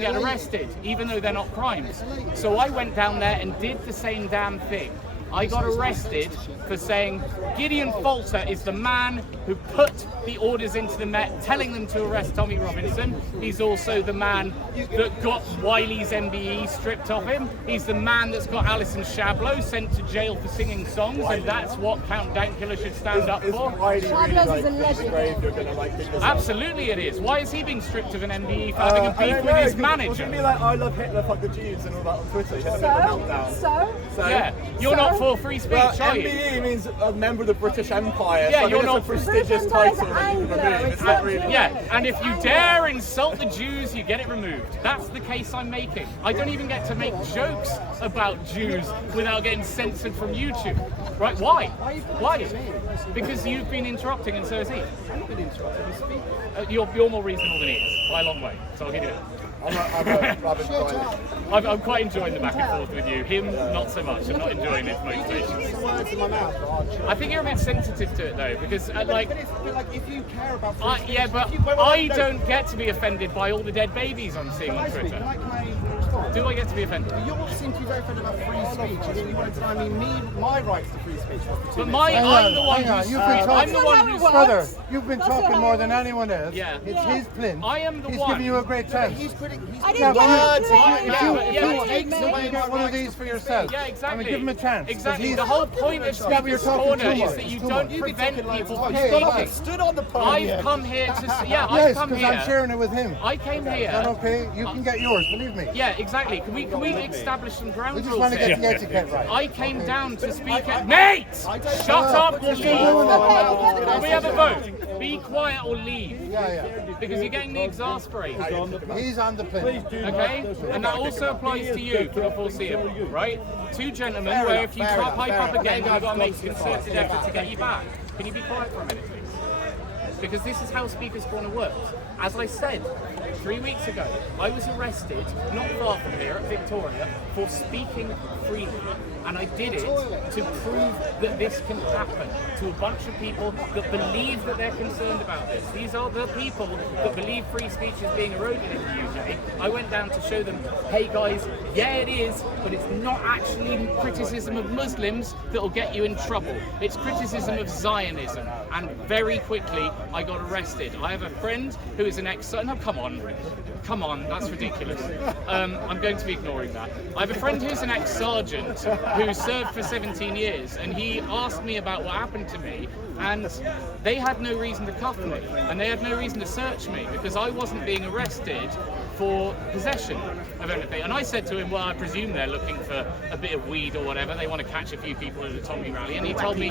even get arrested, even though they're not crimes. So I went down there and did the same damn thing. I got arrested for saying Gideon Falter is the man who put the orders into the Met telling them to arrest Tommy Robinson. He's also the man that got Wiley's MBE stripped off him. He's the man that's got Alison Shablo sent to jail for singing songs, and that's what Count Dankula should stand up for. Shablo's is a legend. Absolutely it is. Why is he being stripped of an MBE for having a beef with his manager? Would you be like, I love Hitler, fuck the Jews and all that on Twitter? So? Yeah, you're not for free speech, are you? MBE means a member of the British Empire. Yeah, so you're not a prestigious title that you can remove. It's not really. Yeah, and if you dare insult the Jews, you get it removed. That's the case I'm making. I don't even get to make jokes about Jews without getting censored from YouTube. Right? Why? Why? Because you've been interrupting and so has he. I've been interrupting. He's speaking. You're more reasonable than he is, by a long way. So I'll give you it. I'm quite enjoying the back and forth with you. Him, not so much. I'm not enjoying his motivations. I think you're a bit sensitive to it though, because like if you care about yeah, but I don't get to be offended by all the dead babies I'm seeing on Twitter. Do I get to be offended? You seem to be very offended about free speech, and you want to deny me my rights to free speech. But I'm the one who's free. I'm the one who's brother. You've been talking more than anyone else. Yeah. It's his plinth. I am the He's one. giving you a great chance. I didn't If you get one of these for yourself, yeah, exactly. I mean, give him a chance. Exactly. The whole point of Speaker's Corner is that you don't prevent people from speaking. Stood on the podium. I've come here to I've Yes, come because here. I'm sharing it with him. I came here. Is that okay? You can get yours, believe me. Yeah, exactly. Can we establish some ground We just rules want to here? get the etiquette right. I came down to speak at... Nate! Shut up or leave. Can we have a vote? Be quiet or leave. Yeah. Because you're getting me exasperated. He's on the plinth. Okay? And that also applies to you for the foreseeable, right? Two gentlemen where if you pipe up again, you've got to make a concerted effort to get you back. Can you be quiet for a minute, please? Because this is how Speaker's Corner works. As I said 3 weeks ago, I was arrested not far from here at Victoria for speaking freely. And I did it to prove that this can happen to a bunch of people that believe that they're concerned about this. These are the people that believe free speech is being eroded in the UK. I went down to show them, hey guys, yeah it is, but it's not actually criticism of Muslims that will get you in trouble. It's criticism of Zionism. And very quickly, I got arrested. I have a friend who is an no, come on, that's ridiculous. I'm going to be ignoring that. I have a friend who's an ex-sergeant who served for 17 years, and he asked me about what happened to me, and they had no reason to cuff me, and they had no reason to search me, because I wasn't being arrested for possession of anything. And I said to him, well, I presume they're looking for a bit of weed or whatever. They want to catch a few people at a Tommy rally. And he told me,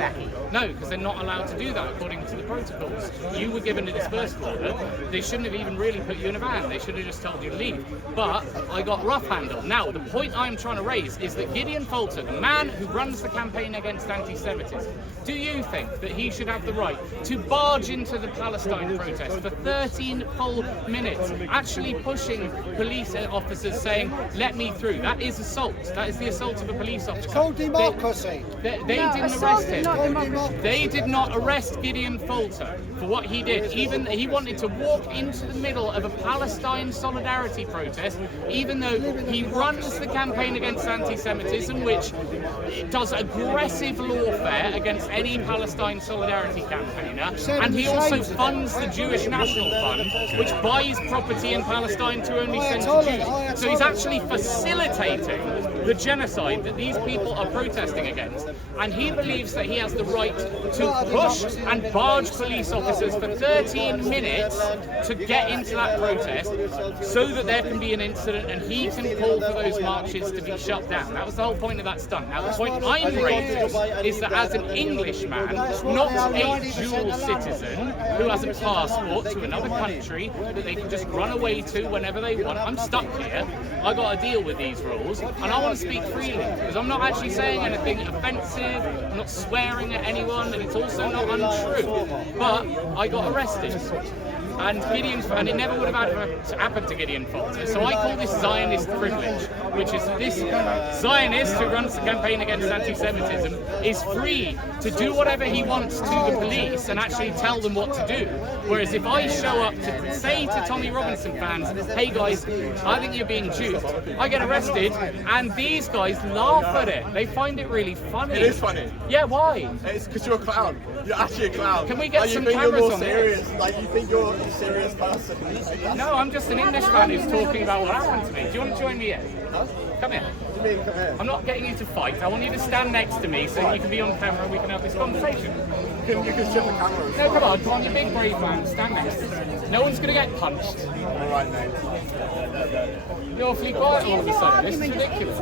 no, because they're not allowed to do that according to the protocols. You were given a dispersal order. They shouldn't have even really put you in a van. They should have just told you to leave. But I got rough handled. Now, the point I'm trying to raise is that Gideon Falter, the man who runs the campaign against anti-Semitism, do you think that he should have the right to barge into the Palestine protest for 13 full minutes, actually pushing police officers saying, let me through? That is assault. That is the assault of a police officer. It's called democracy. They didn't arrest him. They did not arrest Gideon Falter for what he did. Even he wanted to walk into the middle of a Palestine solidarity protest, even though he runs the campaign against anti-Semitism, which does aggressive lawfare against any Palestine solidarity campaigner, and he also funds the Jewish National Fund, which buys property in Palestine to only send to Jews. So he's actually facilitating the genocide that these people are protesting against, and he believes that he has the right to push and barge police officers for 13 minutes to get into that protest so that there can be an incident and he can call for those marches to be shut down. That was the whole point of that stunt. Now the point I'm raising is that as an Englishman, not a dual citizen who has a passport to another country that they can just run away to whenever they want, I'm stuck here. I got to deal with these rules, and I want to speak freely because I'm not actually saying anything offensive, I'm not swearing at anyone, and it's also not untrue. But I got arrested. and it never would have happened to Gideon Falter. So I call this Zionist privilege, which is this Zionist who runs the campaign against anti-Semitism is free to do whatever he wants to the police and actually tell them what to do. Whereas if I show up to say to Tommy Robinson fans, hey guys, I think you're being duped, I get arrested, and these guys laugh at it. They find it really funny. It is funny. Yeah, why? It's because you're a clown. You're actually a clown. Can we get some you think cameras you're more on serious? this? Like you think you're a serious person. No, I'm just an Englishman who's talking about what happened to me. Do you want to join me in? Huh? Come here. What do you mean, come here? I'm not getting you to fight. I want you to stand next to me so you can be on camera and we can have this conversation. You can shift the camera. No, come on, you big brave man, stand next to me. No one's going to get punched. Alright, mate. You're awfully quiet all of a sudden. This is ridiculous.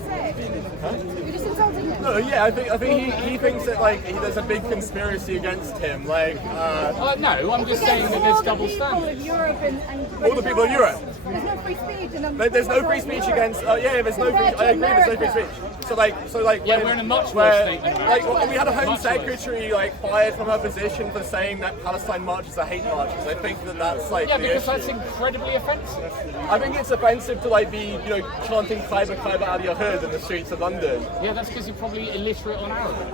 You're just insulting him. No, yeah, I think he thinks that like there's a big conspiracy against him. Like, no, I'm just saying that there's double People standards. of Europe and all the people of Europe. There's no free speech. And There's no free speech against. There's no free. I agree. There's no free speech. So like. Yeah, when- we're in a much worse state than Like America. we had a Home Much worse. Secretary like fired from her position for saying that Palestine marches are hate marches. I think that's like. Yeah, the because issue. that's incredibly offensive. I think it's offensive to like be chanting Khyber Khyber out of your hood in the streets of London. Yeah, that's because you're probably illiterate on Arabic.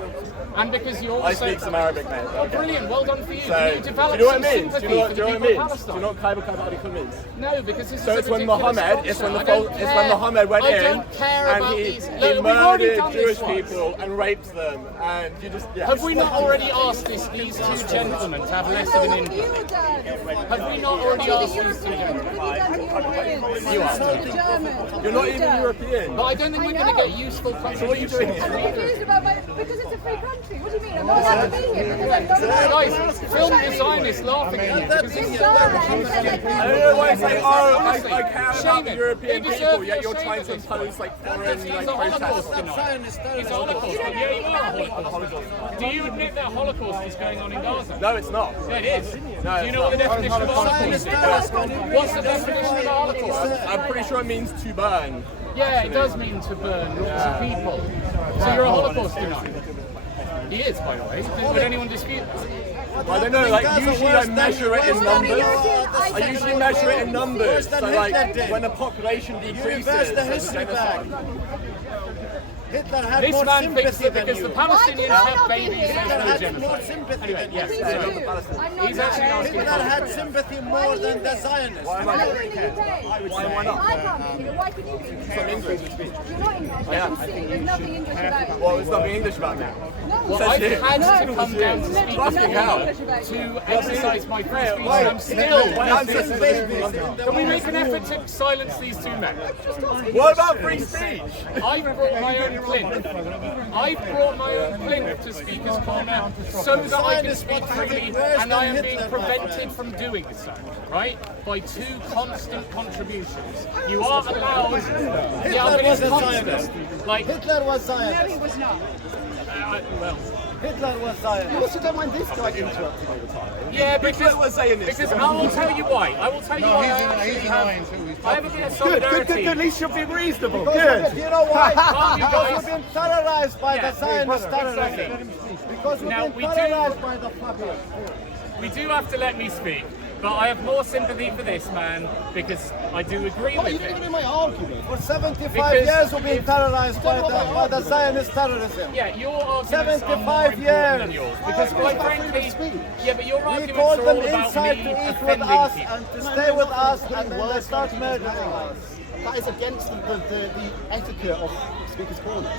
And because you're also... I speak some Arabic, mate. Oh, brilliant, well done for you. So, You developed do you know what some it means? Do sympathy you know for the what it people of means? Do Palestine. you know what Khyber Khyber out of your hood means? No, because this So is it's a when ridiculous Muhammad, it's when culture. Muhammad went I in don't care about and these. he Look, we've already murdered done Jewish this once. people and raped them, and you just Have we not already asked these two gentlemen to have less of an what input? you done? Have we not already asked these two gentlemen? What have you done to Europeans? You are. The Germans. You're not even European. But I don't think we're going to get useful contributions. what are you doing I'm here? confused about because it's a free country. What do you mean? I'm not allowed to be here because I'm not Guys, film the Zionists laughing at you because this is I don't know why it's like, I care Shame about the it. European They deserve people, yet your you're shame trying at to this point. impose like foreign He's like a Holocaust protests. denier. He's a Holocaust denier. Yeah, you are a Holocaust. Do you admit that Holocaust is going on in Gaza? No, it's not. Yeah, it is. No, Do you it's know what the not. definition of a Holocaust is? What's the definition of a Holocaust? I'm pretty sure it means to burn. Yeah, it does mean to burn, not to people. So you're a Holocaust denier. He is, by the way. Would anyone dispute that? I don't know, like usually I measure it in numbers. I usually measure it in numbers. So like when the population decreases, there's a genocide. Hitler had This more man thinks sympathy that than because the you. Palestinians have babies, Hitler there's had no more genocide. sympathy Anyway, than you. yes. He's actually asking Hitler had sympathy more than the Zionists. Why are you in the UK? Why not? I can't be here. Why can you be here? I'm English. You're not English. I can see. There's nothing English about you. Well, there's nothing English about me. Well, I've had to come down to speak Fucking hell. to exercise my free speech, and I'm still. My ancestors live in London. Can we make an effort to silence these two men? What about free speech? I brought my own plinth. I brought my own plinth to Speaker's Corner so that I can speak freely, and I am being prevented from doing so, right? By two constant contributions. You are allowed. Yeah, but it's constant. Like, Hitler was Zionist. he was not. well. Hitler was Zionist. Also, don't mind this guy interrupting all the time. Yeah, Hitler was Zionist. because I will tell you why. I will tell you why. I have a bit of solidarity. At least you're being reasonable. Because you know why? Calm you Because guys. you've been terrorized by Yeah, the Zionist exactly. terrorism. Because you've Now, been we do- terrorized by the fuckers. We do have to let me speak, but I have more sympathy for this man because I do agree Well, with you didn't him. give me my argument. For 75 Because years we've been if- terrorized by the Zionist terrorism. Yeah, your arguments are more 75 important than years. yours because quite about freedom frankly, of speech. yeah, but your We arguments told are them all about inside me to eat with offending us people. and to stay with us, and then they start murdering us. That is against the etiquette of Speaker's Corner.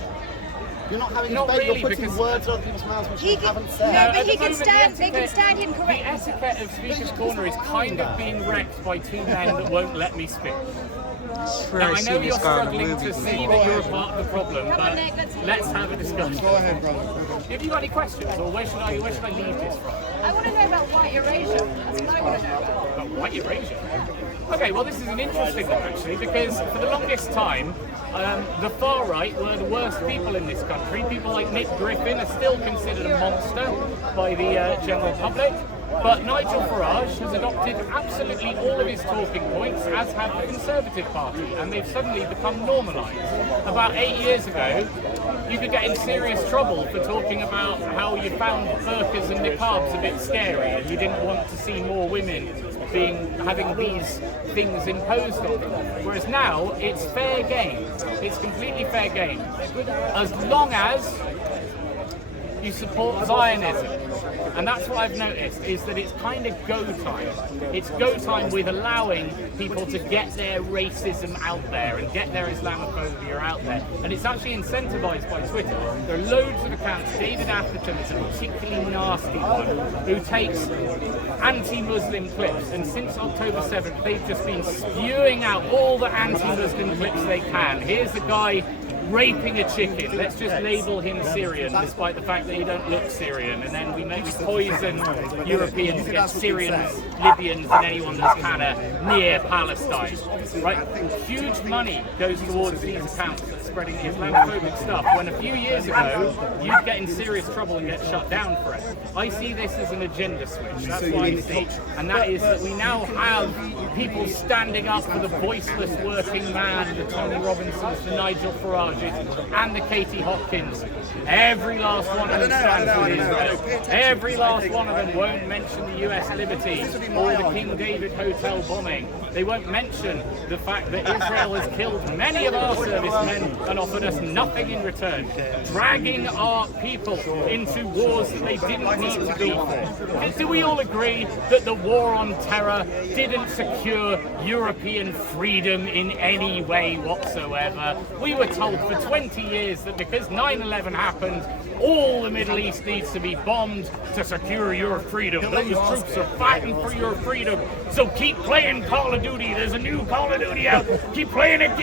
You're not having a Not debate, really, you're putting because- words in other people's mouths which He they can- haven't no, said. but At he the can moment, stand- the they can etiquette- stand him correctly. The etiquette of Speaker's Corner is kind of being wrecked by two men that won't let me speak. Now, I know you're struggling to see that you're a part of the problem, Come on, but Nick, let's have a discussion. Go ahead, brother. Have you got any questions, or where should I leave this from? I want to know about white erasure. That's what I want to know about. About white erasure. Okay, well, this is an interesting one actually, because for the longest time, the far right were the worst people in this country. People like Nick Griffin are still considered a monster by the general public. But Nigel Farage has adopted absolutely all of his talking points, as have the Conservative Party, and they've suddenly become normalised. About 8 years ago, you could get in serious trouble for talking about how you found burqas and niqabs a bit scary, and you didn't want to see more women having these things imposed on them. Whereas now, it's fair game. It's completely fair game. As long as you support Zionism. And that's what I've noticed, is that it's kind of go time. It's go time with allowing people to get their racism out there and get their Islamophobia out there. And it's actually incentivized by Twitter. There are loads of accounts. David Atherton is a particularly nasty one who takes anti-Muslim clips. And since October 7th, they've just been spewing out all the anti-Muslim clips they can. Here's a guy raping a chicken. Let's just label him Syrian, despite the fact that he don't look Syrian, and then we maybe poison Europeans against Syrians, Libyans, and anyone that's kind of near Palestine. Right? Huge money goes towards these accounts that are spreading Islamophobic stuff, when a few years ago you'd get in serious trouble and get shut down for it. I see this as an agenda switch. That's what I see. And that is that we now have people standing up for the voiceless working man, the Tony Robinsons, the Nigel Farage, and the Katie Hopkins. Every last one of them stands with Israel. Every last one of them won't mention the US liberty or the King David Hotel bombing. They won't mention the fact that Israel has killed many of our servicemen and offered us nothing in return, dragging our people into wars that they didn't need to be for. Do we all agree that the war on terror didn't secure European freedom in any way whatsoever? We were told for 20 years that because 9/11 happened, all the Middle East needs to be bombed to secure your freedom. Those troops are fighting for your freedom. So keep playing Call of Duty. There's a new Call of Duty out. Keep playing it,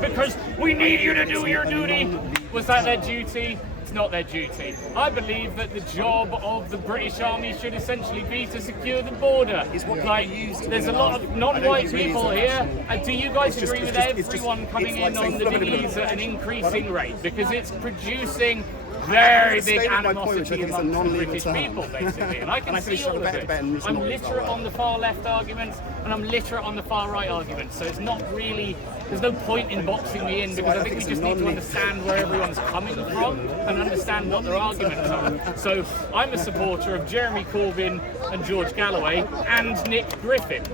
because we need you to do your duty. Was that their duty? It's not their duty. I believe that the job of the British Army should essentially be to secure the border. Like, there's a lot of non-white people here. Do you guys agree with everyone coming in on the dinghies at an increasing rate? Because it's producing very big animosity amongst the British people, basically, and I can see all of it. I'm literate on the far left arguments, and I'm literate on the far right arguments, so it's not really, there's no point in boxing me in, because I think we just need to understand where everyone's coming from and understand what their arguments are. So I'm a supporter of Jeremy Corbyn and George Galloway and Nick Griffin,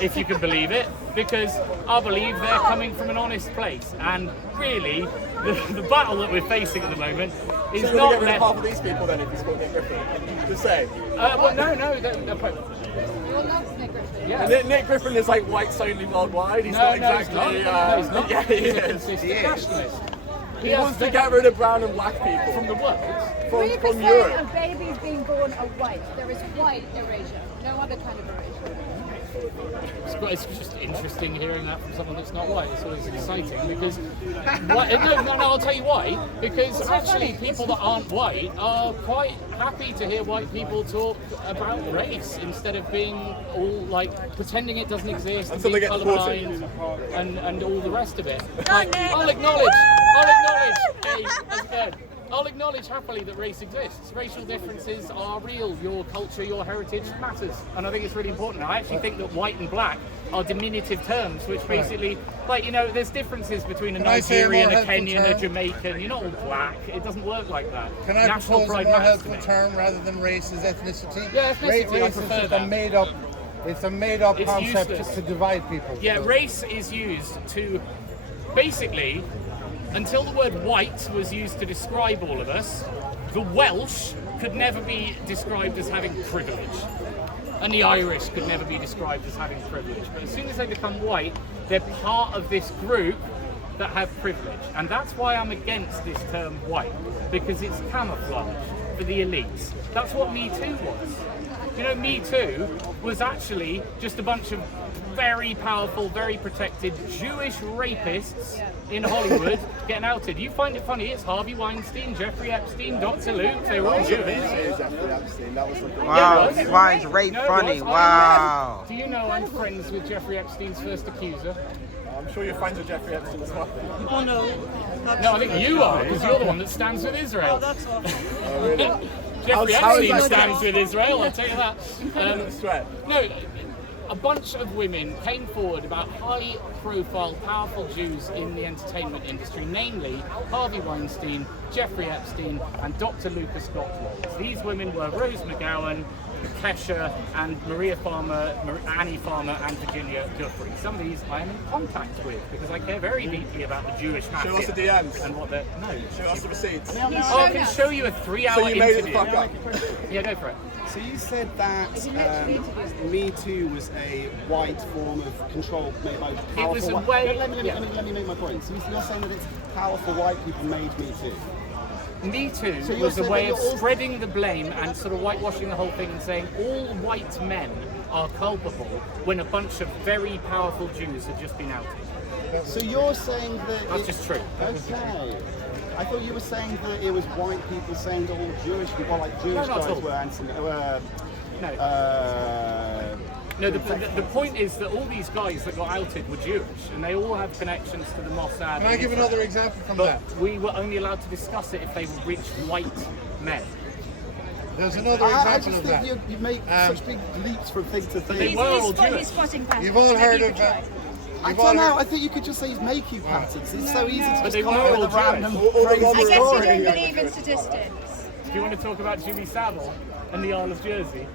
if you can believe it, because I believe they're coming from an honest place. And really, the battle that we're facing at the moment is so not get rid of half of these people then if you support Nick Griffin. Just say. Well, no. We all love Nick Griffin. Yeah. Nick Griffin is like whites only worldwide. He's not exactly. He's not. Yeah, he He's a is. consistent nationalist. He wants to get rid of brown and black people from the world. From Europe. A baby's being born a white. There is white erasure, no other kind of erasure. It's just interesting hearing that from someone that's not white. It's always exciting because no, I'll tell you why. Because actually, people that aren't white are quite happy to hear white people talk about race instead of being all like pretending it doesn't exist and being colourblind and all the rest of it. Like, I'll acknowledge. Hey, how's it going? I'll acknowledge happily that race exists. Racial differences are real. Your culture, your heritage matters. And I think it's really important. I actually think that white and black are diminutive terms, which basically, like, you know, there's differences between a Nigerian, a Kenyan, a Jamaican. You're not all black. It doesn't work like that. Can I National propose pride a more matters to helpful me. term rather than race is ethnicity? Yeah, ethnicity, I Race prefer is just that. it's a made-up It's concept useless. to divide people. Yeah, So- race is used to, basically, until the word white was used to describe all of us, the Welsh could never be described as having privilege. And the Irish could never be described as having privilege. But as soon as they become white, they're part of this group that have privilege. And that's why I'm against this term white, because it's camouflage for the elites. That's what Me Too was. You know, Me Too was actually just a bunch of very powerful, very protected Jewish rapists in Hollywood getting outed. You find it funny, it's Harvey Weinstein, Jeffrey Epstein, Dr. Luke, they were all Jewish. Wow, he finds rape funny. Wow. Do you know I'm friends with Jeffrey Epstein's first accuser? I'm sure you're friends with Jeffrey Epstein as well. Oh no. No, I think you are, because you're the one that stands with Israel. That's all. Oh, really? Jeffrey how is Epstein that stands with Israel, I'll tell you that. threat? No, a bunch of women came forward about high-profile, powerful Jews in the entertainment industry, namely Harvey Weinstein, Jeffrey Epstein, and Dr. Lucas Gottwald. These women were Rose McGowan, Kesha, and Maria Farmer, Annie Farmer, and Virginia Guthrie. Some of these I am in contact with because I care very deeply about the Jewish mafia. Show us the DMs. And what they're... No. Show us the receipts. Oh, I can show you a 3-hour So you made it the interview. fuck up. Yeah, go for it. So you said that Me Too was a white form of control made by powerful was a white... way- Let me make my point. So you're saying that it's powerful white people made Me Too? Me Too So you're was a saying way that of you're all- spreading the blame and sort of whitewashing the whole thing and saying all white men are culpable when a bunch of very powerful Jews had just been outed. So you're saying that... That's just true. Okay. I thought you were saying that it was white people saying that all Jewish people, like Jewish not at guys, all. were anti... No. No, the point is that all these guys that got outed were Jewish, and they all have connections to the Mossad. Can I give another example from that? But we were only allowed to discuss it if they were rich white men. There's another I example just of think that. you make such big leaps from thing to They thing. were all Jewish. You've all heard of that. I don't know, I think you could just say he's making patterns. It's so easy to But just they come were up all with a random Jewish. crazy I guess you story. don't believe in statistics. Do you want to talk about Jimmy Savile and the Isle of Jersey?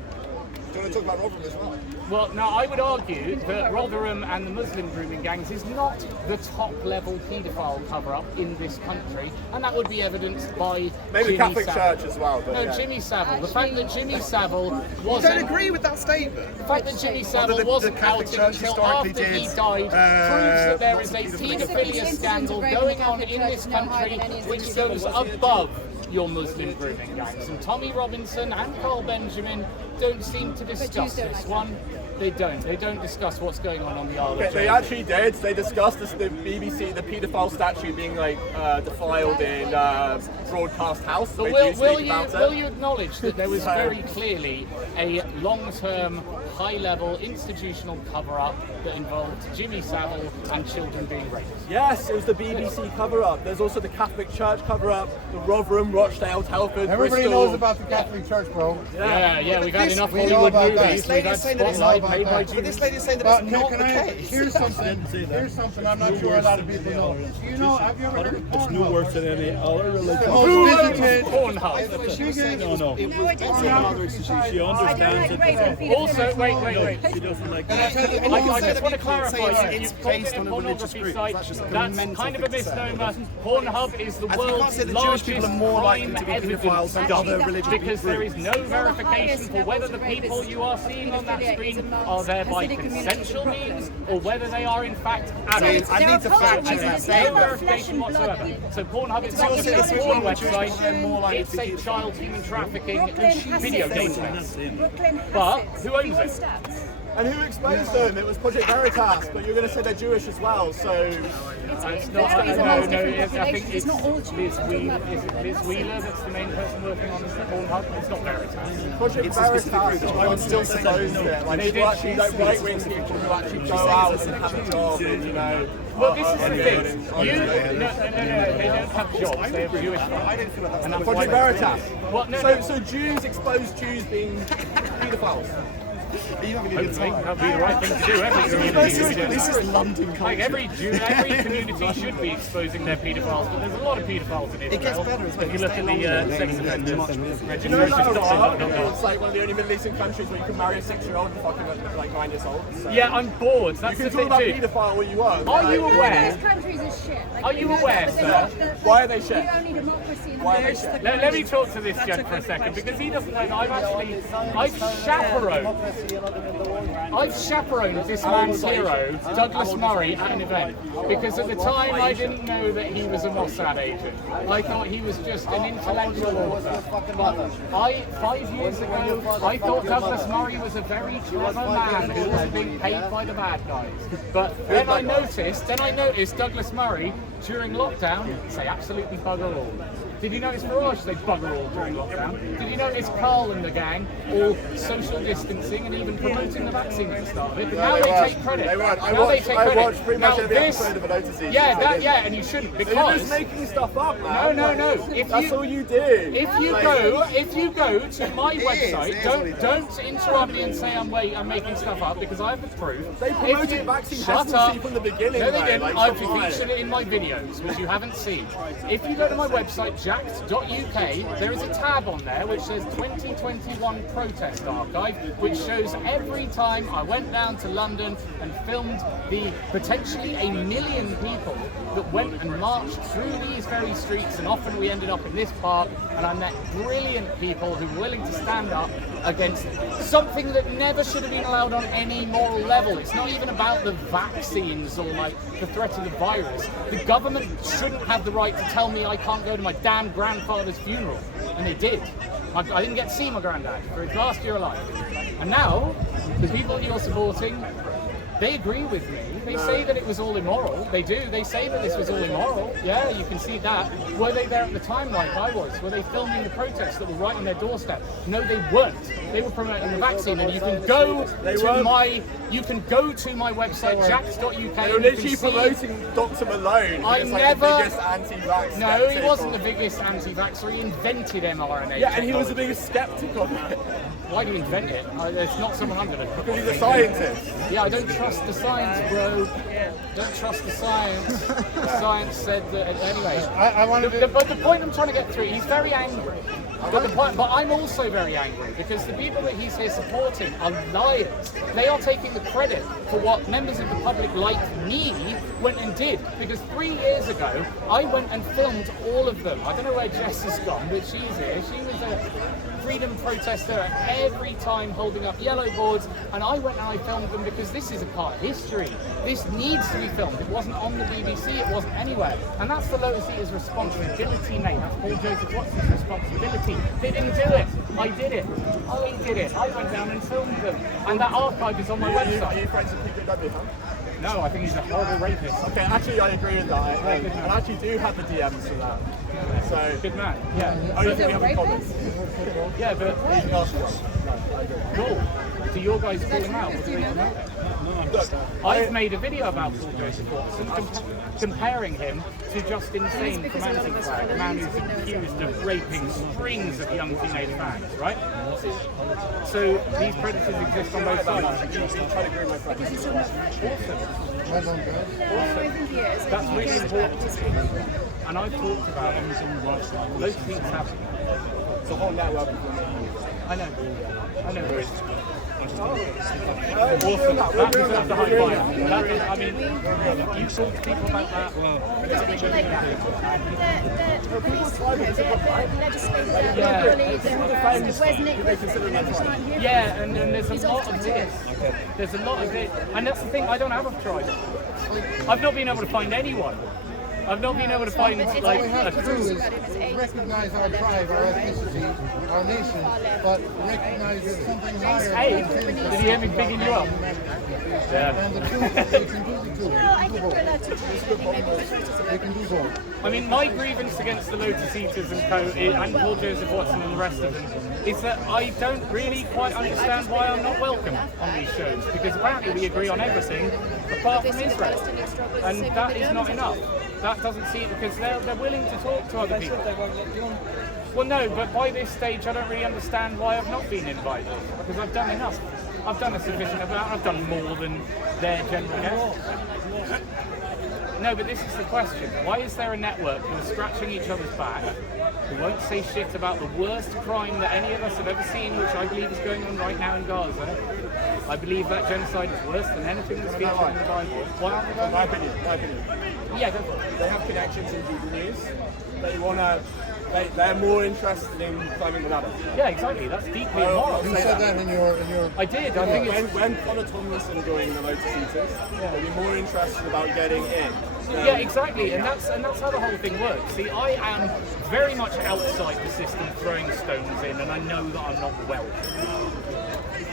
Do you want to talk about Rotherham as well? Well, now I would argue that Rotherham and the Muslim grooming gangs is not the top-level paedophile cover-up in this country, and that would be evidenced by Maybe Jimmy Catholic Savile. Church as well. But No, yeah. Jimmy Savile. The fact that Jimmy Savile I wasn't... don't agree with that statement. The fact that Jimmy Savile the wasn't Catholic outed Church until historically after he did, died proves that there is a Specific paedophilia incidents scandal of rape in going the on Catholic in Church this no higher country than any which institution. goes above your Muslim grooming gangs. And Tommy Robinson and Carl Benjamin don't seem to discuss don't this like one. They don't discuss what's going on the Isle of They Jersey. actually did. They discussed this, the BBC, the paedophile statue being like defiled in Broadcast House. But They will, do will, speak you, about will it. you acknowledge that there was very clearly a long-term, high-level institutional cover-up that involved Jimmy Savile and children being raped? Yes, it was the BBC cover-up. There's also the Catholic Church cover-up, the Rotherham, Rochdale, Telford, Everybody Bristol. knows about the Catholic Church, bro. Yeah, we've had enough we know Hollywood about that. movies. This We've lady's had saying that it's Spotlight not made about by that. But this Jews. lady's saying that But it's no, not can the I? case. Here's something. Here's something I'm not sure a lot of people know. Do you know? Have you ever heard of It's no worse than any other religion. Most visited. Pornhub. She was saying it was, No. it No, I was don't on see another that. institution. She I don't understands like rape and it. paedophilia. Also, wait. She doesn't like I that. just want to clarify, it's you've called based it a on a religious pornography group. site. That's just like a That's mental kind of a thing to say. misnomer. Pornhub is the I think you can't world's say that Jewish largest people are more likely crime to be evidence pedophiles than other Actually, religious because there is groups. no verification for whether the people you are seeing on that screen are there by consensual means or whether they are in fact adults. I need to fact check that No statement. verification whatsoever. So Pornhub is not just a Jewish porn people are website, more likely it's to a be child human trafficking Brooklyn video has it. database. But who owns it? And who exposed them? It was Project Veritas, but you're going to say they're Jewish as well, so... It's not, I think it's Liz Wheeler, is it Liz Wheeler that's the main person working on this Pornhub? It's not Veritas. Project Veritas, I would still say exposed it. Like, people actually, like, right-wing people who actually go out and have a job, and, you know... Well, this is the thing. No, they don't have jobs. They have Jewish ones. And that's why Project they- Veritas. Well, no, So Jews expose Jews being paedophiles. Are you having a good hopefully time? that'd be the right thing to do. Every community should. This is London Like culture. every community should be exposing their paedophiles, but there's a lot of paedophiles in Israel. It gets better as well. If you look at the sex offenders You know registration, that it's like one of the only Middle Eastern countries where you can marry a 6-year-old and fucking like 9 years old. So. yeah, I'm bored. That's You the can talk thing about too. paedophile all you want. Are you aware? These countries are shit. Like, Are you aware, but they're sir? not the- Why are they shit? The only democracy in the Why are they world. shit? Let me talk to this gent for a second because he doesn't know that I've chaperoned this man's hero, Douglas Murray, at an event because at the time I didn't know that he was a Mossad agent. I thought he was just an intellectual author. But 5 years ago, I thought Douglas Murray was a very clever man who was being paid by the bad guys. But then I noticed Douglas Murray during lockdown say absolutely bugger all. Did you notice Mirage, they bugger all during lockdown? Did you notice Carl and the gang all social distancing and even promoting the vaccine at the start of it? But now they take credit. They weren't. I watched pretty much every episode of Elitism. Yeah, and you shouldn't, because you're just making stuff up, man. No. That's all you do. If you go to my website, don't interrupt me and say I'm making stuff up, because I have the proof. They promoted vaccine hesitancy from the beginning. No, they didn't. Like, I've featured it in my videos, which you haven't seen. If you go to my website, jacked.uk, there is a tab on there which says 2021 Protest Archive, which shows every time I went down to London and filmed the potentially 1 million people that went and marched through these very streets, and often we ended up in this park, and I met brilliant people who were willing to stand up against something that never should have been allowed on any moral level. It's not even about the vaccines or like the threat of the virus. The government shouldn't have the right to tell me I can't go to my damn grandfather's funeral, and they did. I didn't get to see my granddad for his last year alive. And now, the people you're supporting, they agree with me. They say that it was all immoral. They do. They say that this was all immoral. Yeah, you can see that. Were they there at the time like I was? Were they filming the protests that were right on their doorstep? No, they weren't. They were promoting the vaccine, and you can go to my website, jacks.uk. They were literally promoting Dr. Malone. I He's never. Like the biggest anti-vax. No, he wasn't the biggest anti-vaxxer. He invented mRNA. Yeah, and he was the biggest skeptic of it. Why do you invent it? It's not someone I'm going to. Because he's a scientist. Yeah, I don't trust the science, bro. Don't trust the science. The science said that. Anyway, but the point I'm trying to get through, he's very angry. But I'm also very angry because the people that he's here supporting are liars. They are taking the credit for what members of the public like me went and did. Because 3 years ago, I went and filmed all of them. I don't know where Jess has gone, but she's here. She was a freedom protester every time holding up yellow boards, and I went and I filmed them because this is a part of history. This needs to be filmed. It wasn't on the BBC, it wasn't anywhere. And that's the Lotus Eaters' responsibility, mate. That's Paul Joseph Watson's responsibility. They didn't do it. I did it. I went down and filmed them. And that archive is on my website. Are you friends with Peter Dudley, huh? No, I think he's a horrible rapist. Okay, actually I agree with that. I actually do have the DMs for that. So good man. Yeah. Only thing we have in common. Yeah, but You can ask one. No, I agree. cool. Do your guys call him out? What do they promote? Look, I've made a video about Paul Joseph Watson, comparing him to Justin Sane from Anti-Flag, a man who's accused of raping strings of young teenage fans, right? So these predators exist on both sides. I'm trying to agree with my friend. Awesome. That's really important. And I've talked about him. Those things happen. It's a whole network of women. I know. Awesome. That deserves a high five. I mean, you talk to people about that. Yeah, and there's a lot of this. There's a lot of it. And that's the thing, I don't have a tribe. I've not been able to find anyone. I've not been able to find like a crew. Recognize our tribe, our ethnicity, our nation, but recognize that something higher. Hey, did you hear me picking you up? Yeah. And the truth, they can do the two. They can do both. I mean, my grievance against the Lotus Eaters and co, and Paul Joseph Watson and the rest of them, is that I don't really quite understand why I'm not welcome on these shows, because apparently we agree on everything apart from Israel, and that is not enough. That doesn't seem, because they're willing to talk to other people. Well, no, but by this stage I don't really understand why I've not been invited, because I've done enough. I've done a sufficient amount. I've done more than their general guests. No, but this is the question. Why is there a network who are scratching each other's back, who won't say shit about the worst crime that any of us have ever seen, which I believe is going on right now in Gaza? I believe that genocide is worse than anything that's featured in the Bible. Why aren't they going? My opinion. Yeah, go for it. They have connections in Google News. They want to. They're more interested in climbing the ladder. Yeah, exactly. That's deeply immoral. You said that in your. I did. I think it's. When Connor Tomlinson joined the Lotus Eaters, they'll be more interested about getting in. Yeah, exactly, and that's how the whole thing works. See, I am very much outside the system, throwing stones in, and I know that I'm not welcome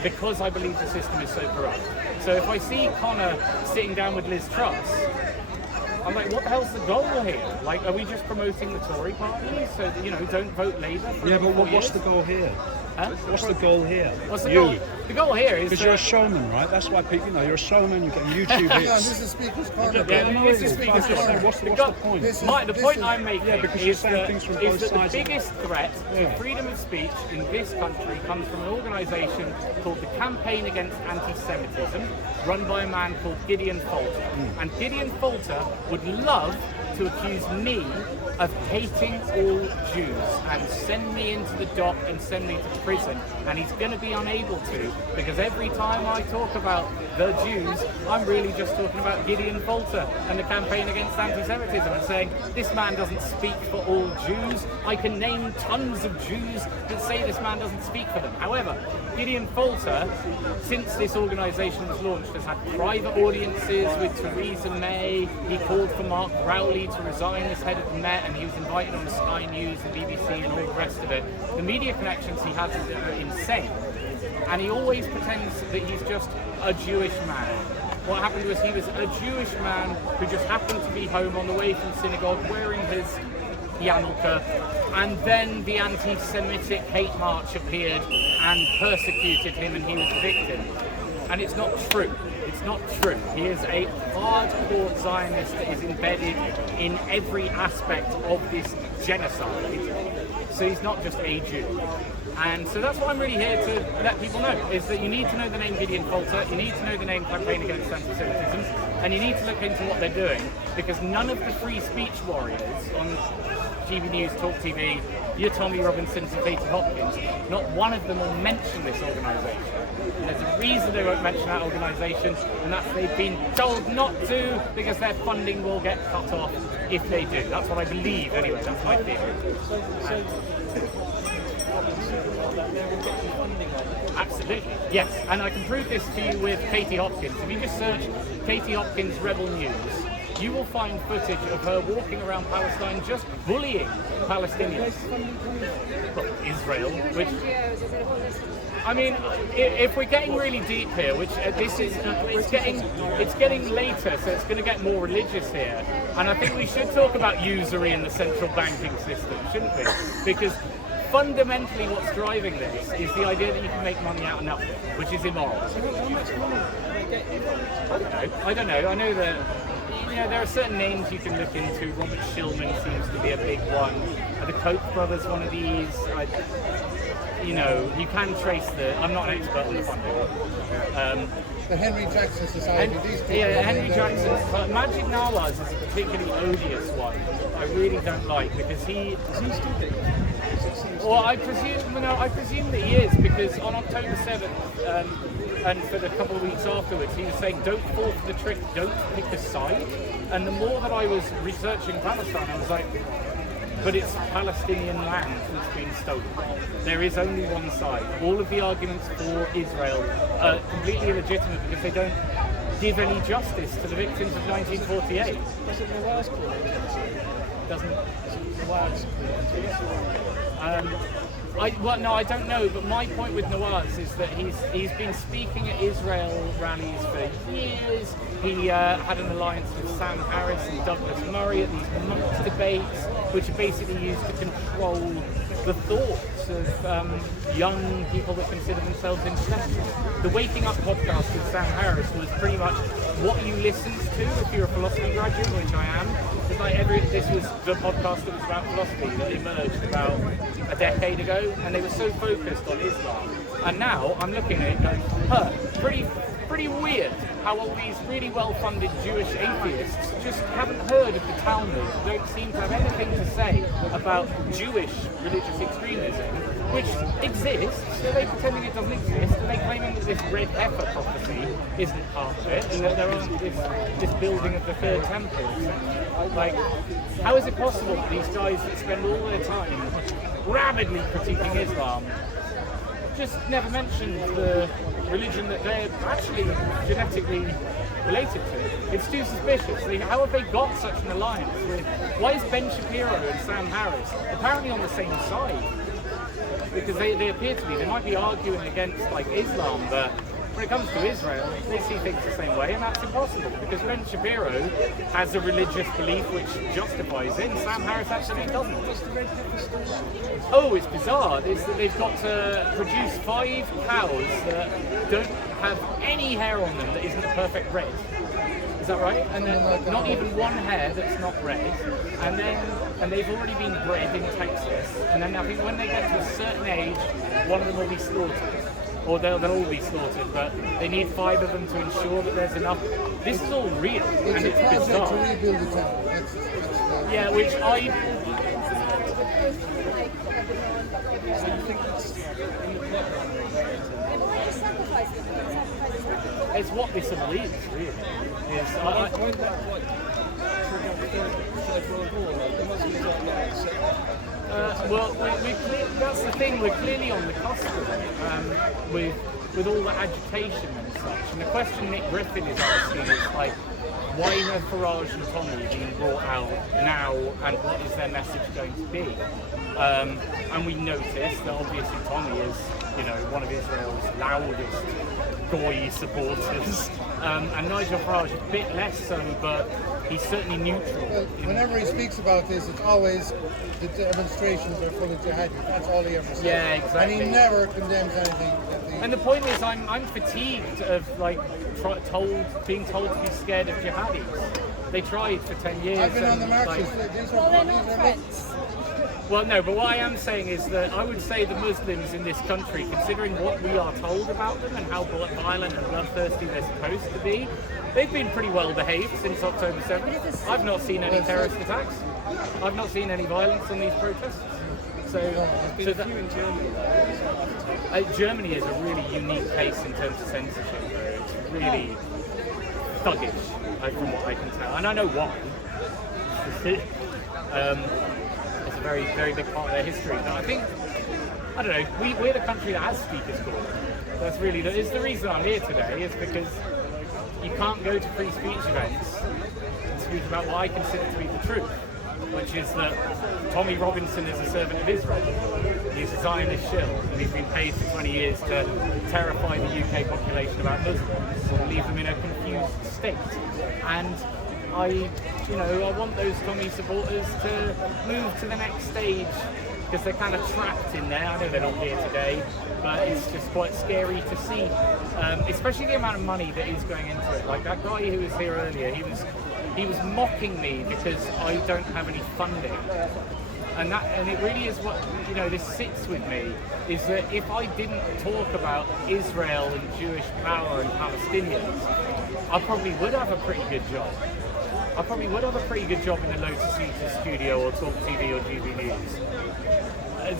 because I believe the system is so corrupt. So if I see Connor sitting down with Liz Truss, I'm like, what the hell's the goal here? Like, are we just promoting the Tory party so that, you know, don't vote Labour for Yeah, but what's years? the goal here? Huh? What's the goal here? What's the You. goal? The goal here is Because you're a showman, right? That's why people, you know, you're a showman, you get YouTube Yeah, hits. this is Speaker's Corner. Yeah, this is Speaker's Corner. What's the point? The point I'm making because you're is saying that, things from is both that the sides. biggest threat to Yeah. freedom of speech in this country comes from an organisation called the Campaign Against Anti-Semitism, run by a man called Gideon Falter. And Gideon Falter would love to accuse me of hating all Jews and send me into the dock and send me to prison. And he's going to be unable to, because every time I talk about the Jews, I'm really just talking about Gideon Falter and the Campaign Against Anti-Semitism and saying, this man doesn't speak for all Jews. I can name tons of Jews that say this man doesn't speak for them. However, Gideon Falter, since this organisation was launched, has had private audiences with Theresa May. He called for Mark Rowley to resign as head of the Met, and he was invited on Sky News and BBC and all the rest of it. The media connections he has are insane. And he always pretends that he's just a Jewish man. What happened was he was a Jewish man who just happened to be home on the way from synagogue wearing his yarmulke, and then the anti-Semitic hate march appeared and persecuted him, and he was a victim. And it's not true. It's not true. He is a hardcore Zionist that is embedded in every aspect of this genocide. So he's not just a Jew. And so that's what I'm really here to let people know, is that you need to know the name Gideon Falter, you need to know the name Campaign Against Anti-Semitism, and you need to look into what they're doing, because none of the free speech warriors on TV News, Talk TV, your Tommy Robinsons and Katie Hopkins, not one of them will mention this organisation. And there's a reason they won't mention that organisation, and that's they've been told not to, because their funding will get cut off if they do. That's what I believe anyway, that's my theory. Absolutely, yes, and I can prove this to you with Katie Hopkins. If you just search Katie Hopkins Rebel News, you will find footage of her walking around Palestine just bullying Palestinians. Well, Israel, which... I mean, if we're getting really deep here, which this is, it's getting later, so it's going to get more religious here. And I think we should talk about usury in the central banking system, shouldn't we? Because fundamentally what's driving this is the idea that you can make money out of nothing, which is immoral. I don't know. I know that, you know, there are certain names you can look into. Robert Shillman seems to be a big one. Are the Koch brothers one of these? You know, you can trace the... I'm not an expert on the funding. The Henry Jackson Society. These people. Yeah, Henry Jackson. But Magic Nawaz is a particularly odious one. I really don't like, because he... Well, I presume that he is, because on October 7th, and for the couple of weeks afterwards, he was saying, don't fall for the trick, don't pick a side. And the more that I was researching Palestine, I was like, but it's Palestinian land that's been stolen. There is only one side. All of the arguments for Israel are completely illegitimate because they don't give any justice to the victims of 1948. Doesn't no, I don't know, but my point with Nawaz is that he's been speaking at Israel rallies for years. He had an alliance with Sam Harris and Douglas Murray at these mock debates, which are basically used to control the thoughts of young people that consider themselves intellectual. The Waking Up podcast with Sam Harris was pretty much what you listened to if you're a philosophy graduate, which I am. It's like this was the podcast that was about philosophy that emerged about a decade ago, and they were so focused on Islam. And now I'm looking at it going, pretty weird how all these really well-funded Jewish atheists just haven't heard of the Talmud, don't seem to have anything to say about Jewish religious extremism, which exists. Are they pretending it doesn't exist? Are they claiming that this red heifer prophecy isn't part of it, and that there aren't this building of the third temple? Like, how is it possible that these guys that spend all their time rabidly critiquing Islam just never mention the religion that they're actually genetically related to? It's too suspicious. How have they got such an alliance with... Why is Ben Shapiro and Sam Harris apparently on the same side? Because they appear to be. They might be arguing against like Islam, but When it comes to Israel, they see things the same way, and that's impossible because Ben Shapiro has a religious belief which justifies it, and Sam Harris actually doesn't. Oh, it's bizarre. Is that they've got to produce 5 cows that don't have any hair on them that isn't a perfect red. Is that right? And then not even one hair that's not red, and they've already been bred in Texas, and then I think when they get to a certain age, one of them will be slaughtered. Or they'll all be slaughtered, but they need 5 of them to ensure that there's enough. This is all real, and it's bizarre. To rebuild the temple. That's Yeah, which it's what this all is, really. Well, that's the thing. We're clearly on the cusp of it, with all the agitation and such. And the question Nick Griffin is asking is like, why are Farage and Tommy being brought out now, and what is their message going to be? And we notice that obviously Tommy is, one of Israel's loudest Goy supporters, and Nigel Farage a bit less so, but he's certainly neutral. Whenever he speaks about this, it's always the demonstrations are full of jihadis. That's all he ever says. Yeah, exactly. And he never condemns anything. And the point is, I'm fatigued of being told to be scared of jihadis. They tried for 10 years. I've been on the marches. They're not friends. Well, no, but what I am saying is that I would say the Muslims in this country, considering what we are told about them and how violent and bloodthirsty they're supposed to be, they've been pretty well behaved since October 7th. I've not seen any terrorist attacks. I've not seen any violence on these protests. Germany is a really unique case in terms of censorship. It's really thuggish, from what I can tell, and I know why. It's a very, very big part of their history. But I think, I don't know, we're the country that has speakers called. That's really it's the reason I'm here today, is because you can't go to free speech events and speak about what I consider to be the truth, which is that Tommy Robinson is a servant of Israel. He's a Zionist shill, and he's been paid for 20 years to terrify the UK population about Muslims and leave them in a confused state. And I want those Tommy supporters to move to the next stage, because they're kind of trapped in there. I know they're not here today, but it's just quite scary to see, especially the amount of money that is going into it. Like that guy who was here earlier, he was mocking me because I don't have any funding. And it really is what, this sits with me, is that if I didn't talk about Israel and Jewish power and Palestinians, I probably would have a pretty good job. I probably would have a pretty good job in the Lotus Eater studio or Talk TV or GB News.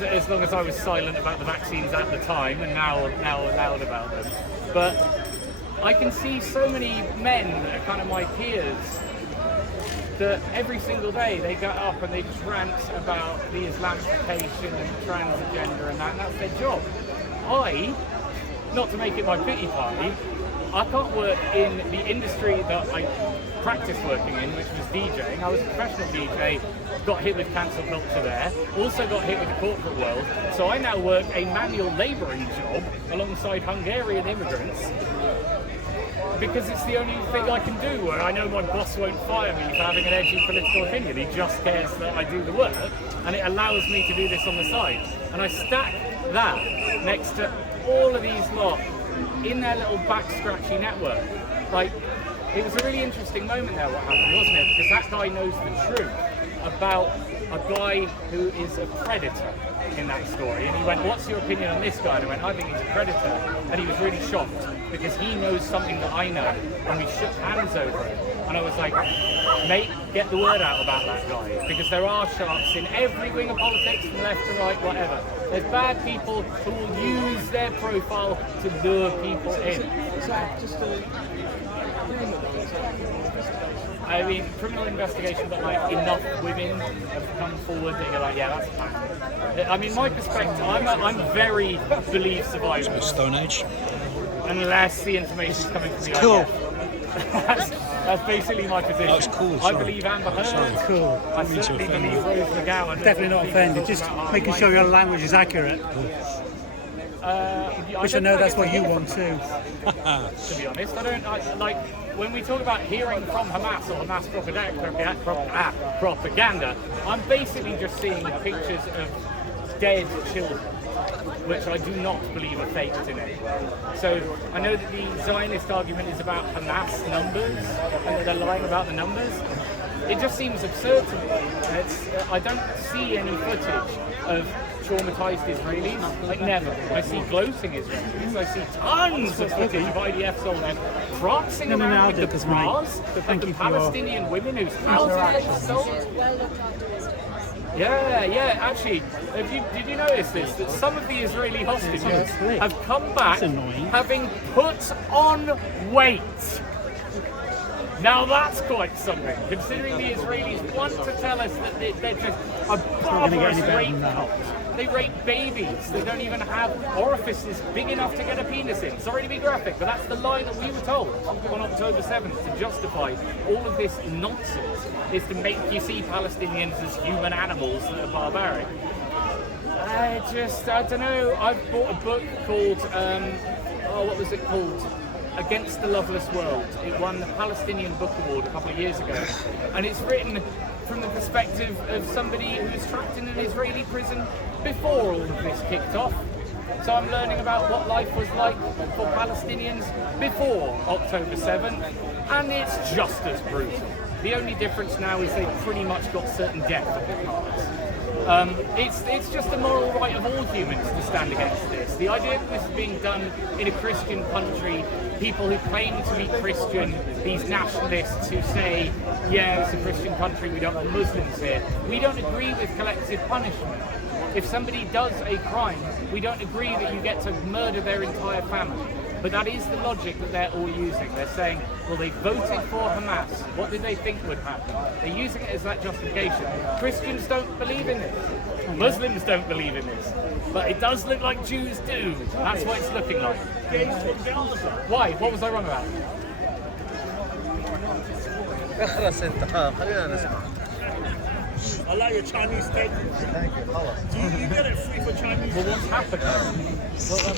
As long as I was silent about the vaccines at the time and now loud about them. But I can see so many men that are kind of my peers that every single day they get up and they just rant about the Islamification and the trans agenda and that's their job. Not to make it my pity party, I can't work in the industry that I practiced working in, which was DJing. I was a professional DJ, got hit with cancel culture there, also got hit with the corporate world, so I now work a manual labouring job alongside Hungarian immigrants, because it's the only thing I can do where I know my boss won't fire me for having an edgy political opinion. He just cares that I do the work, and it allows me to do this on the side. And I stack that next to all of these lot in their little back-scratchy network. Like, it was a really interesting moment there, what happened, wasn't it? Because that guy knows the truth about a guy who is a predator in that story. And he went, what's your opinion on this guy? And I went, I think he's a predator. And he was really shocked because he knows something that I know. And we shook hands over it. And I was like, mate, get the word out about that guy. Because there are sharks in every wing of politics, from left to right, whatever. There's bad people who will use their profile to lure people in. Is that just a I mean, criminal investigation, but like enough women have come forward that you're like, yeah, that's fine. I mean, my perspective, I'm very believe survivor. Stone Age. Unless the information is coming from the Cool. That's basically my position. That's cool, I sorry. believe Amber Heard. Cool. I certainly believe Rose McGowan. Definitely not offended. Just making sure your language is accurate. Which I know that's what you want too. To be honest, like when we talk about hearing from Hamas or Hamas propaganda, I'm basically just seeing pictures of dead children, which I do not believe are faked in it. So I know that the Zionist argument is about Hamas numbers and that they're lying about the numbers. It just seems absurd to me. I don't see any footage of traumatized Israelis, like never. I see gloating Israelis. I see tons of footage of IDF soldiers prancing around with the bras of the Palestinian women whose houses are stolen. Well looked after Israelis. Yeah, actually, did you notice this? That some of the Israeli hostages have come back having put on weight. Now that's quite something, considering the Israelis want to tell us that they're just a barbarous rape cult. They rape babies. They don't even have orifices big enough to get a penis in. Sorry to be graphic, but that's the lie that we were told on October 7th to justify all of this nonsense, is to make you see Palestinians as human animals that are barbaric. I don't know. I've bought a book called, what was it called? Against the Loveless World. It won the Palestinian Book Award a couple of years ago. And it's written from the perspective of somebody who was trapped in an Israeli prison before all of this kicked off. So I'm learning about what life was like for Palestinians before October 7th, and it's just as brutal. The only difference now is they've pretty much got certain depth of their cards. It's just the moral right of all humans to stand against this. The idea that this is being done in a Christian country, people who claim to be Christian, these nationalists who say, yeah, it's a Christian country, we don't want Muslims here. We don't agree with collective punishment. If somebody does a crime, we don't agree that you get to murder their entire family. But that is the logic that they're all using. They're saying, well, they voted for Hamas. What did they think would happen? They're using it as that justification. Christians don't believe in this. Muslims don't believe in this. But it does look like Jews do. That's what it's looking like. Why? What was I wrong about? I like your Chinese steak. Do you get it free for Chinese? Well, what's happening?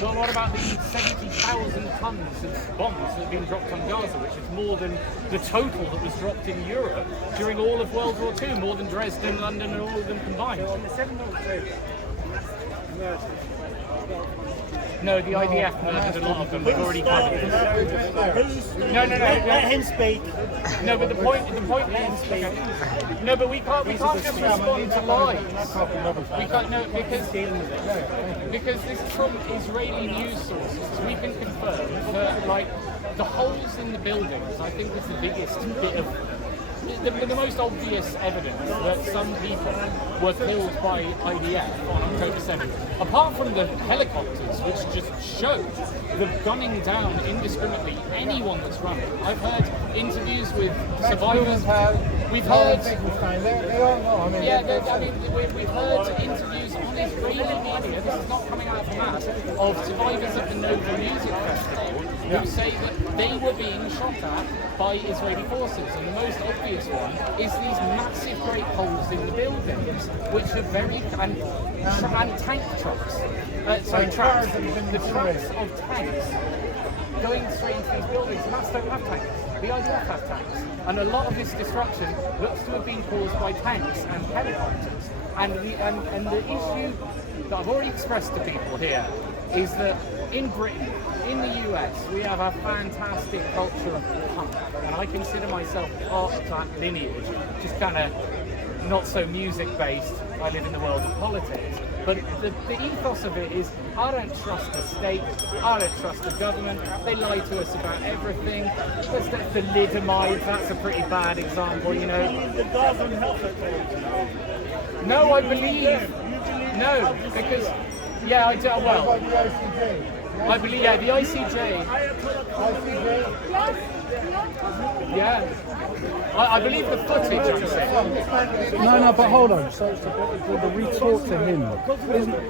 Well, what about the 70,000 tons of bombs that have been dropped on Gaza, which is more than the total that was dropped in Europe during all of World War II, more than Dresden, London, and all of them combined? No, the IDF murdered a lot of them. We've already covered this. No. Let him speak. No, but the point is, okay. No, but we can't just respond to lies. We can't, no, because this is from Israeli news sources. We can confirm that, like, the holes in the buildings, I think, is the biggest bit of the most obvious evidence that some people were killed by IDF on October 7th, apart from the helicopters, which just showed the gunning down indiscriminately anyone that's running. I've heard interviews with survivors. We've heard. They all know. We've heard interviews on Israeli media. This is not coming out from us, of survivors of the Nova Music Festival who say that they were being shot at by Israeli forces, and the most obvious one is these massive great holes in the buildings, which are very and tank trucks. Tracks. The tracks of tanks going straight into these buildings. Hamas don't have tanks. The IDF have tanks, and a lot of this destruction looks to have been caused by tanks and helicopters. And the issue that I've already expressed to people here is that in Britain, in the US, we have a fantastic culture of punk, and I consider myself part of that lineage, just kind of not so music-based. I live in the world of politics. But the ethos of it is, I don't trust the state, I don't trust the government, they lie to us about everything. Let's take the thalidomide, that's a pretty bad example, you know. The government help it. No, I believe, no, because, yeah, I do, well, I believe, yeah, the ICJ. Yeah. I believe the footage I'm saying. No, but hold on. So the retort to him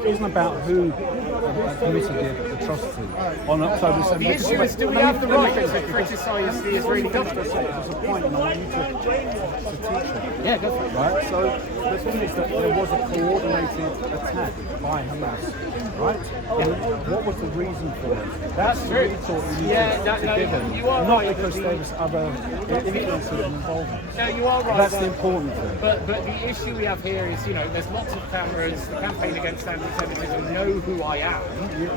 isn't about who committed the atrocity on October 7th. The issue is, do we have the right to criticise the Israeli government? There's a point, and I want you to teach it. Yeah, go for it. Right? So the thing is that there was a coordinated attack by Hamas, right? And what was the reason for it? That's true. Thought you Yeah, to give them. you are not right. because there was other influences and involvement. No, you are right. That's the important thing. But the issue we have here is, there's lots of cameras. The campaign against anti-Semitism know who I am.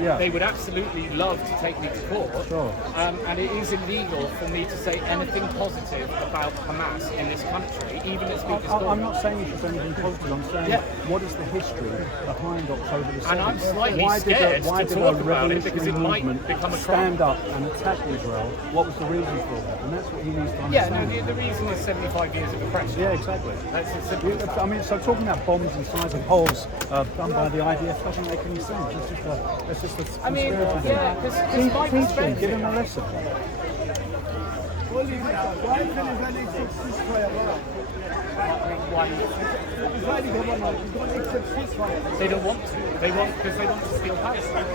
Yeah. They would absolutely love to take me to court. Sure. And it is illegal for me to say anything positive about Hamas in this country, even at speaker's I'm court. not saying you should do anything positive. I'm saying what is the history behind October the 7th? And I'm slightly why scared why to did talk a about it because it might movement become a stand crime. up and attack Israel? What was the reason for that? And that's what he needs to Yeah, understand. no, the reason is 75 years of oppression. Yeah, exactly. That's as simple as that. I mean, so talking about bombs and size of holes done by the IDF doesn't make any sense. It's just a I mean, conspiracy. yeah, because Mike Teach him, Spencer. give him a lesson. They don't want to. They want because they want to steal Palestine.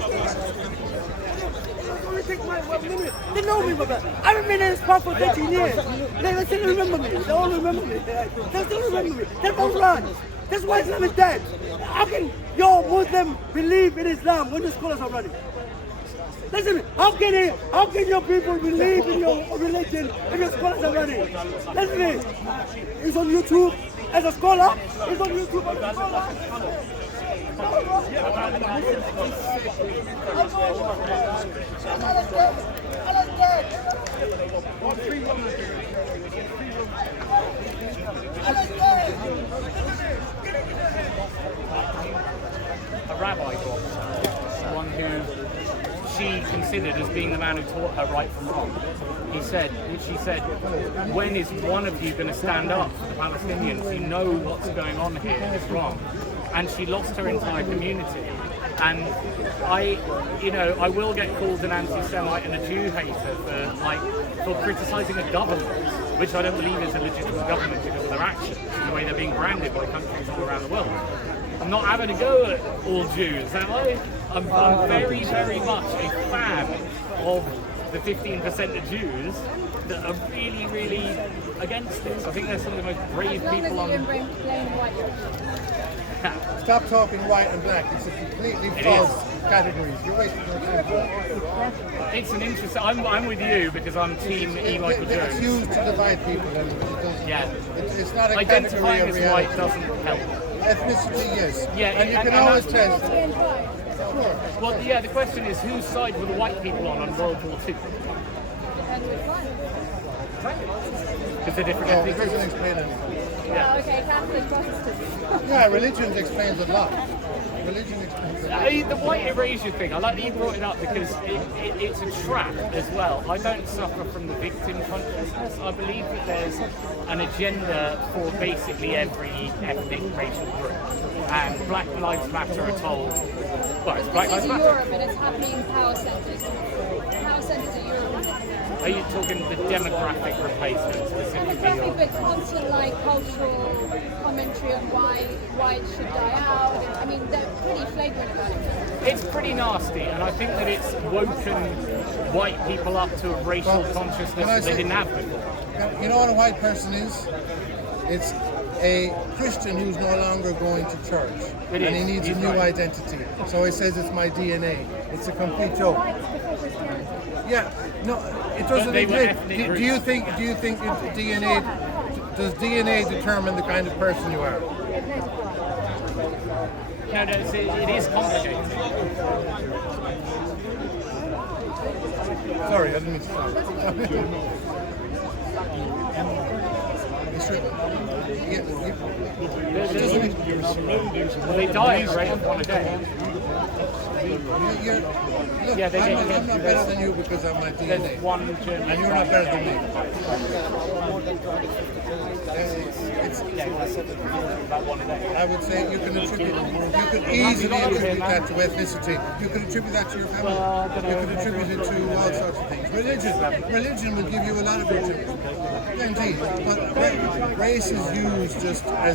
They know me, brother. I've been in this park for 13 years. They still remember me. They all remember me. They still remember me. They don't run. That's why Islam is dead. How can your Muslim believe in Islam when the scholars are running? Listen, how can your people believe in your religion if your scholars are running? Listen to me. He's on YouTube as a scholar. He's on YouTube as a scholar. A rabbi got one who she considered as being the man who taught her right from wrong. She said, when is one of you going to stand up for the Palestinians? You know what's going on here is wrong. And she lost her entire community. And I will get called an anti-Semite and a Jew hater for criticising a government, which I don't believe is a legitimate government because of their actions, and the way they're being branded by countries all around the world. I'm not having a go at all Jews, am I? I'm very, very much a fan of the 15% of Jews that are really, really against this. I think they're some of the most brave people on. Stop talking white and black. It's a completely false categories. You're wasting your time. It's an interesting. I'm with you because I'm team E. Michael It's Jones. used to divide people, and it doesn't. Yeah. It's not a Identifying category of as reality. white doesn't help. Ethnicity, yes. Yeah, and you and can always that's- test. Sure. Well, yeah. The question is, whose side were the white people on World War II? Because they're different No, ethnic it doesn't groups. explain anything. Yeah, okay, Catholic, Protestant. Yeah, religion explains a lot. Religion explains a lot. The white erasure thing, I like that you brought it up because it's a trap as well. I don't suffer from the victim consciousness. I believe that there's an agenda for basically every ethnic, racial group. And Black Lives Matter are told, well, it's Black This Lives is Matter. Europe and it's happening in power centres. Power centres in Europe. Are you talking the demographic replacement specifically? Demographic, but constant cultural commentary on why it should die out. And, I mean, they're pretty flagrant about it. It's pretty nasty, and I think that it's woken white people up to a racial consciousness that they didn't have before. You know what a white person is? It's a Christian who's no longer going to church. It and is. he needs He's a new right. identity. So he says it's my DNA. It's a complete joke. Yeah, no, it doesn't they were exist. ethnic Do groups. you think does DNA determine the kind of person you are? No, it is complicated. Sorry, I didn't mean to stop. Well, they die at a rate of one a day. Look, Yeah, they I'm get- not better than you because I'm my There's DNA. one German. And you're not better than me. Yeah, about one a day. I would say you can easily attribute that to ethnicity. You can attribute that to your family. You can attribute it to all sorts of things. Religion will give you a lot of it. Indeed. But race is used just as